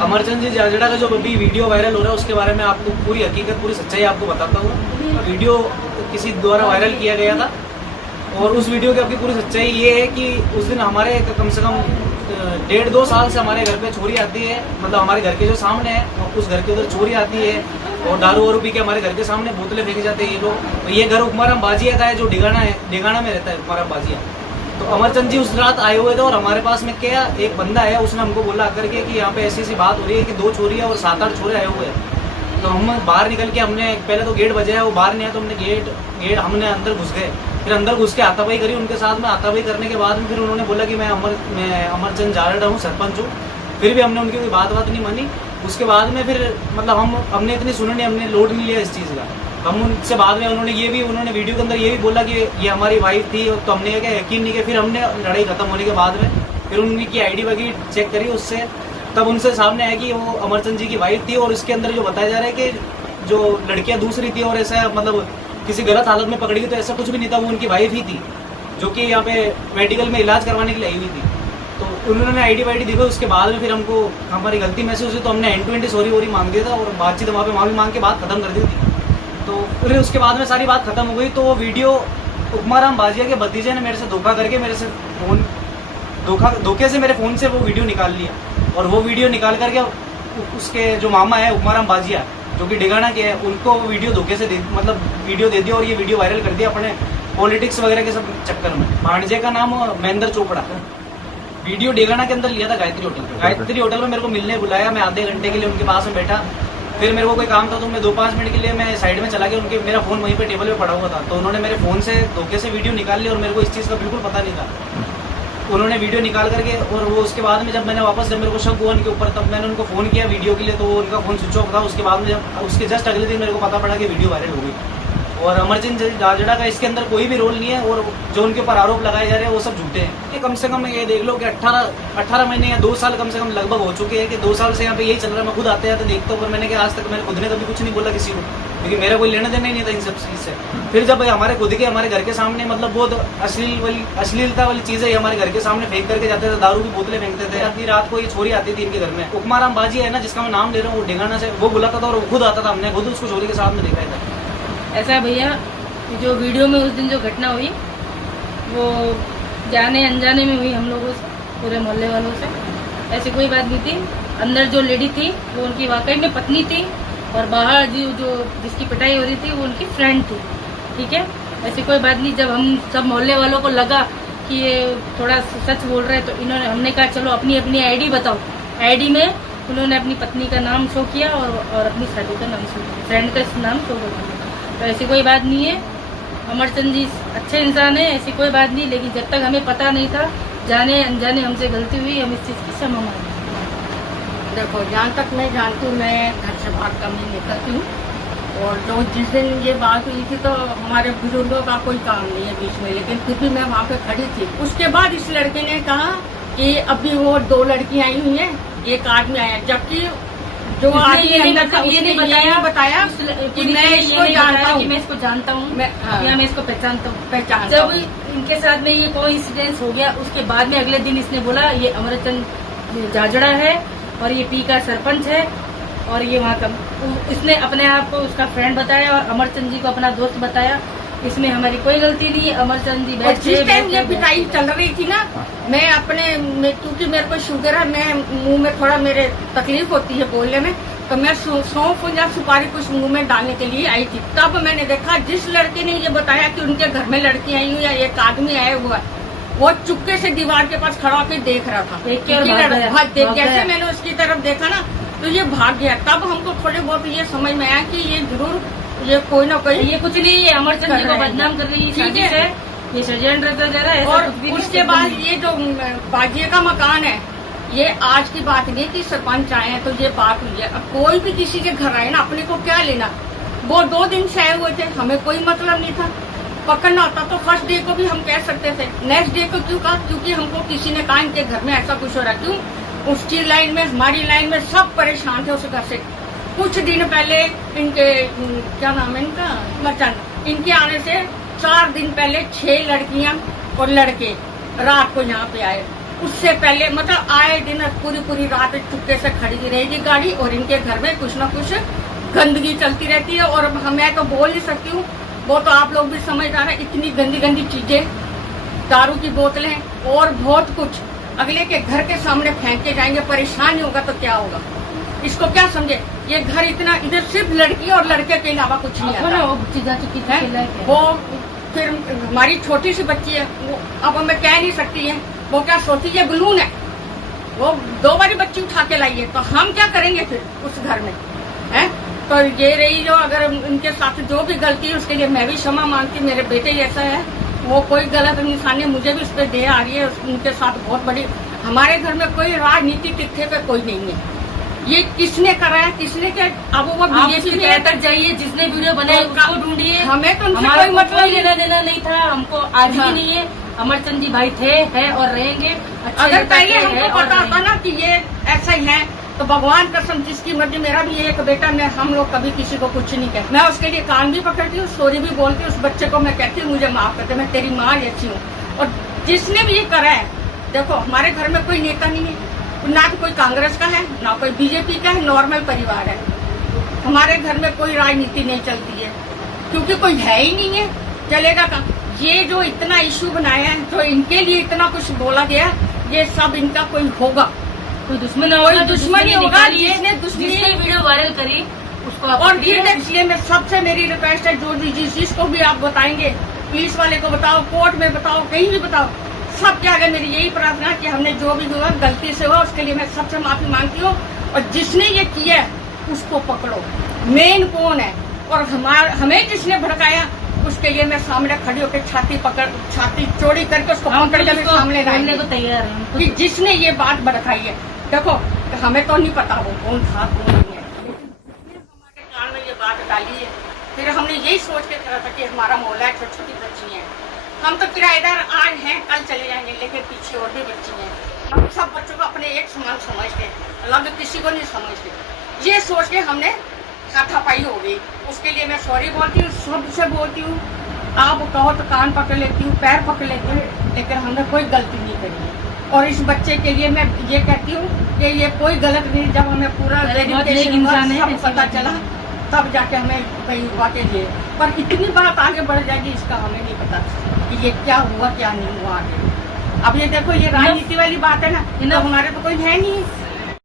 अमरचंद जी जाजड़ा का जो अभी वीडियो वायरल हो रहा है उसके बारे में आपको पूरी हकीकत पूरी सच्चाई आपको बताता हूँ। वीडियो किसी द्वारा वायरल किया गया था और उस वीडियो की आपकी पूरी सच्चाई ये है कि उस दिन हमारे कम से कम 1.5-2 साल से हमारे घर पे चोरी आती है। मतलब हमारे घर के जो सामने है उस घर के उधर चोरी आती है और दारू वारू पी के हमारे घर के सामने बोतलें फेंके जाते हैं ये लोग। तो ये घर उकमाराम बाजिया का है जो डिगाना में रहता है, उकमाराम बाजिया। तो अमरचंद जी उस रात आए हुए थे और हमारे पास में क्या एक बंदा है, उसने हमको बोला करके कि यहाँ पे ऐसी ऐसी बात हो रही है कि 2 चोरी है और 7-8 छोरे आए हुए हैं। तो हम बाहर निकल के हमने पहले तो गेट बजाया, वो बाहर नहीं आया तो हमने गेट हमने अंदर घुस गए। फिर अंदर घुस के हाथापाई करी उनके साथ में। हाथापाई करने के बाद में फिर उन्होंने बोला कि मैं अमरचंद जाजड़ा हूँ, सरपंच हूँ। फिर भी हमने उनकी कोई बात नहीं मानी। उसके बाद में फिर मतलब हमने इतनी सुनी नहीं, हमने लोड नहीं लिया इस चीज़ का। हम उनसे बाद में उन्होंने वीडियो के अंदर ये भी बोला कि ये हमारी वाइफ थी, तो हमने क्या यकीन नहीं किया। फिर हमने लड़ाई खत्म होने के बाद में फिर उनकी आईडी वगैरह चेक करी उससे, तब उनसे सामने आया कि वो अमरचंद जी की वाइफ थी। और इसके अंदर जो बताया जा रहा है कि जो लड़कियां दूसरी थी और ऐसा मतलब किसी गलत हालत में पकड़ी गई, तो ऐसा कुछ भी नहीं था, वो उनकी वाइफ ही थी जो कि यहाँ पे मेडिकल में इलाज करवाने के लिए आई हुई थी। तो उन्होंने आईडी वाईडी देखा, उसके बाद में फिर हमको हमारी गलती महसूस हुई तो हमने एंड टू एंड सॉरी वोरी मांग दिया था और बातचीत वहाँ पे माफी मांग के बात खत्म कर दी थी। तो फिर उसके बाद में सारी बात खत्म हो गई। तो वो वीडियो उकमाराम बाजिया के भतीजे ने मेरे से धोखा करके मेरे से धोखे से मेरे फ़ोन से वो वीडियो निकाल लिया और वो वीडियो निकाल करके उसके जो मामा है उकमाराम बाजिया जो कि डिगाना के है, उनको वो वीडियो धोखे से वीडियो दे दिया और ये वीडियो वायरल कर दिया अपने पॉलिटिक्स वगैरह के सब चक्कर में। भांजे का नाम महेंद्र चोपड़ा। वीडियो डेगाना के अंदर लिया था गायत्री होटल में मेरे को मिलने बुलाया। मैं आधे घंटे के लिए उनके पास में बैठा। फिर मेरे को कोई काम था तो मैं 2-5 मिनट के लिए मैं साइड में चला गया। मेरा फ़ोन वहीं पे टेबल पे पड़ा हुआ था, तो उन्होंने मेरे फ़ोन से धोखे से वीडियो निकाल ली और मेरे को इस चीज़ का बिल्कुल पता नहीं था। उन्होंने वीडियो निकाल करके और वो उसके बाद में जब मेरे को शक हुआ उनके ऊपर, तब मैंने उनको फ़ोन किया वीडियो के लिए, तो उनका फ़ोन स्विच ऑफ था। उसके बाद में जब उसके जस्ट अगले दिन मेरे को पता पड़ा कि वीडियो वायरल हो गई। और अमरचंद जाजड़ा का इसके अंदर कोई भी रोल नहीं है और जो उनके ऊपर आरोप लगाए जा रहे हैं वो सब झूठे हैं। ये कम से कम ये देख लो कि 18 महीने या 2 साल कम से कम लगभग हो चुके हैं कि 2 साल से यहाँ पे यही चल रहा है। मैं खुद आते जाते देखता हूँ, पर मैंने आज तक मैंने खुद ने कभी कुछ नहीं बोला किसी को, क्योंकि मेरा कोई लेना देना ही नहीं था इन सब चीज़ से। फिर जब हमारे खुद के हमारे घर के सामने मतलब बहुत अश्लीलता वाली चीज़ें हमारे घर के सामने फेंक करके जाते थे, दारू की बोतलें फेंकते थे। आधी रात को ये छोरी आती थी इनके घर में। उकमाराम बाजी है ना जिसका मैं नाम ले रहा हूँ, वो डेगाना से वो बुलाता था और वो खुद आता था। हमने खुद उसको छोरी के साथ में देखा था। ऐसा भैया जो वीडियो में उस दिन जो घटना हुई वो जाने अनजाने में हुई हम लोगों से, पूरे मोहल्ले वालों से। ऐसी कोई बात नहीं थी। अंदर जो लेडी थी वो उनकी वाकई में पत्नी थी और बाहर जो जिसकी पिटाई हो रही थी वो उनकी फ्रेंड थी। ठीक है, ऐसी कोई बात नहीं। जब हम सब मोहल्ले वालों को लगा कि ये थोड़ा सच बोल रहे हैं तो हमने कहा चलो अपनी अपनी आईडी बताओ। आईडी में उन्होंने अपनी पत्नी का नाम शो किया और अपनी शादी का नाम शो किया, फ्रेंड का नाम शो किया। तो ऐसी कोई बात नहीं है। अमरचंद जी अच्छे इंसान है, ऐसी कोई बात नहीं। लेकिन जब तक हमें पता नहीं था, जाने अनजाने हमसे गलती हुई, हम इस चीज़ की क्षमा मांगते हैं। देखो, जहाँ तक मैं जानती हूँ, मैं घर से बाहर कम नहीं निकलती हूँ और जो जिस दिन ये बात हुई थी तो हमारे बुजुर्गों का कोई काम नहीं है बीच में, लेकिन फिर भी मैं वहाँ पे खड़ी थी। उसके बाद इस लड़के ने कहा कि अभी वो 2 लड़कियाँ आई हुई हैं, एक आदमी आया, जबकि जो आदमी अंदर था उसने ये बताया कि मैं इसको जानता हूँ, मैं इसको जानता हूँ या मैं इसको पहचानता हूँ। जब इनके साथ में ये कोइंसिडेंस हो गया, उसके बाद में अगले दिन इसने बोला ये अमरचंद जाजड़ा है और ये पी का सरपंच है और ये वहाँ का। इसने अपने आप को उसका फ्रेंड बताया और अमरचंद जी को अपना दोस्त बताया। इसमें हमारी कोई गलती नहीं है। अमरचंद जी जिस टाइम ये पिटाई चल रही थी ना, मैं क्योंकि मेरे को शुगर है, मैं मुंह में थोड़ा मेरे तकलीफ होती है बोलने में, तो मैं सौंफ या सुपारी कुछ मुंह में डालने के लिए आई थी। तब मैंने देखा जिस लड़के ने ये बताया कि उनके घर में लड़की आई हुई या एक आदमी आया हुआ, वो चुपके से दीवार के पास खड़ा होकर देख रहा था। जैसे मैंने उसकी तरफ देखा ना तो ये भाग गया। तब हमको थोड़े बहुत ये समझ में आया कि ये जरूर ये कोई ना कोई, ये कुछ नहीं, ये अमरचंद जी को बदनाम कर रही है, ये षड्यंत्र रचा जा रहा है। और उसके बाद ये जो बाजिए का मकान है, ये आज की बात नहीं कि सरपंच आए हैं तो ये बात हुई है। अब कोई भी किसी के घर आए ना, अपने को क्या लेना। वो 2 दिन से आए हुए थे, हमें कोई मतलब नहीं था। पकड़ना होता तो फर्स्ट डे को भी हम कह सकते थे, नेक्स्ट डे को क्यों कहा? क्योंकि हमको किसी ने कहा इनके घर में ऐसा कुछ हो रहा। क्यों? उसकी लाइन में, हमारी लाइन में सब परेशान थे उस घर से। कुछ दिन पहले इनके क्या नाम है इनका, मचंद, इनके आने से 4 दिन पहले 6 लड़कियां और लड़के रात को यहाँ पे आए। उससे पहले मतलब आए दिन पूरी पूरी रात चुपके से खड़ी रहेगी गाड़ी, और इनके घर में कुछ ना कुछ गंदगी चलती रहती है। और मैं तो बोल नहीं सकती हूँ, वो तो आप लोग भी समझदार हैं, इतनी गंदी गंदी चीजें, दारू की बोतलें और बहुत कुछ अगले के घर के सामने फेंक के जाएंगे। परेशान नहीं होगा तो क्या होगा, इसको क्या समझे। ये घर इतना, इधर सिर्फ लड़की और लड़के के अलावा कुछ नहीं आता। वो फिर हमारी छोटी सी बच्ची है, वो अब मैं कह नहीं सकती है, वो क्या सोचती है बलून है, वो 2 बारी बच्ची उठा के लाई है, तो हम क्या करेंगे फिर उस घर में, है। तो ये रही जो, अगर उनके साथ जो भी गलती है उसके लिए मैं भी क्षमा मांगती। मेरे बेटे जैसा है, वो कोई गलत इंसान है, मुझे भी उस पर दया आ रही है, उनके साथ बहुत बड़ी। हमारे घर में कोई राजनीति तिथे पे कोई नहीं है। ये किसने कराया, किसने क्या, अब वो बीजेपी में तक जाइए, जिसने वीडियो बनाया उसको ढूंढिए। हमें तो उनसे हमारा कोई मतलब लेना देना नहीं था, हमको आज भी नहीं है। अमरचंद जी भाई थे, है और रहेंगे। अगर पहले हमको पता होता ना कि ये ऐसा ही है, तो भगवान कसम जिसकी मर्जी, मेरा भी एक बेटा, मैं हम लोग कभी किसी को कुछ नहीं कहते। मैं उसके लिए कान भी पकड़ती हूँ, सॉरी भी बोलती हूँ, उस बच्चे को मैं कहती हूँ मुझे माफ कर दे, मैं तेरी माँ जैसी हूँ। और जिसने भी ये करा है, देखो हमारे घर में कोई नेता नहीं है, ना तो कोई कांग्रेस का है, ना कोई बीजेपी का है, नॉर्मल परिवार है। हमारे घर में कोई राजनीति नहीं चलती है, क्योंकि कोई है ही नहीं है, चलेगा का। ये जो इतना इशू बनाया है, जो इनके लिए इतना कुछ बोला गया, ये सब इनका कोई होगा, कोई दुश्मन नहीं होगा। जिसने वीडियो वायरल करी उसको आप और फिर इसलिए मैं सबसे मेरी रिक्वेस्ट है, जो जिसको भी आप बताएंगे, पुलिस वाले को बताओ, कोर्ट में बताओ, कहीं भी बताओ, सबके आगे मेरी यही प्रार्थना कि हमने जो भी हुआ गलती से हुआ, उसके लिए मैं सबसे माफी मांगती हूँ। और जिसने ये किया उसको पकड़ो, मेन कौन है, और हमें जिसने भड़काया उसके लिए मैं सामने खड़ी होकर छाती चौड़ी करके उसको पकड़ के मैं सामने लाने को तैयार हूँ कि जिसने ये बात भड़काई है। देखो हमें तो नहीं पता वो कौन था कौन नहीं है, लेकिन हमारे कान में ये बात डाली है। फिर हमने यही सोच के करा था कि हमारा मोहल्ला है, छोटी छोटी बच्ची है, हम तो किराएदार आज हैं कल चले जाएंगे, लेकिन पीछे और भी बच्ची हैं। हम सब बच्चों को अपने एक समान समझते, अलग किसी को नहीं समझते। ये सोच के हमने हाथापाई हो गई, उसके लिए मैं सॉरी बोलती हूँ, सबसे बोलती हूँ। आप कहो तो कान पकड़ लेती हूँ, पैर पकड़ लेती हूँ, लेकिन हमने कोई गलती नहीं करी है। और इस बच्चे के लिए मैं ये कहती हूँ कि ये कोई गलत नहीं। जब हमें पूरा सब पता चला तब जाके हमें कहीं हुआ के लिए, पर इतनी बात आगे बढ़ जाएगी इसका हमें नहीं पता कि ये क्या हुआ क्या नहीं हुआ आगे। अब ये देखो, ये राजनीति वाली बात है ना, तो हमारे तो कोई है नहीं।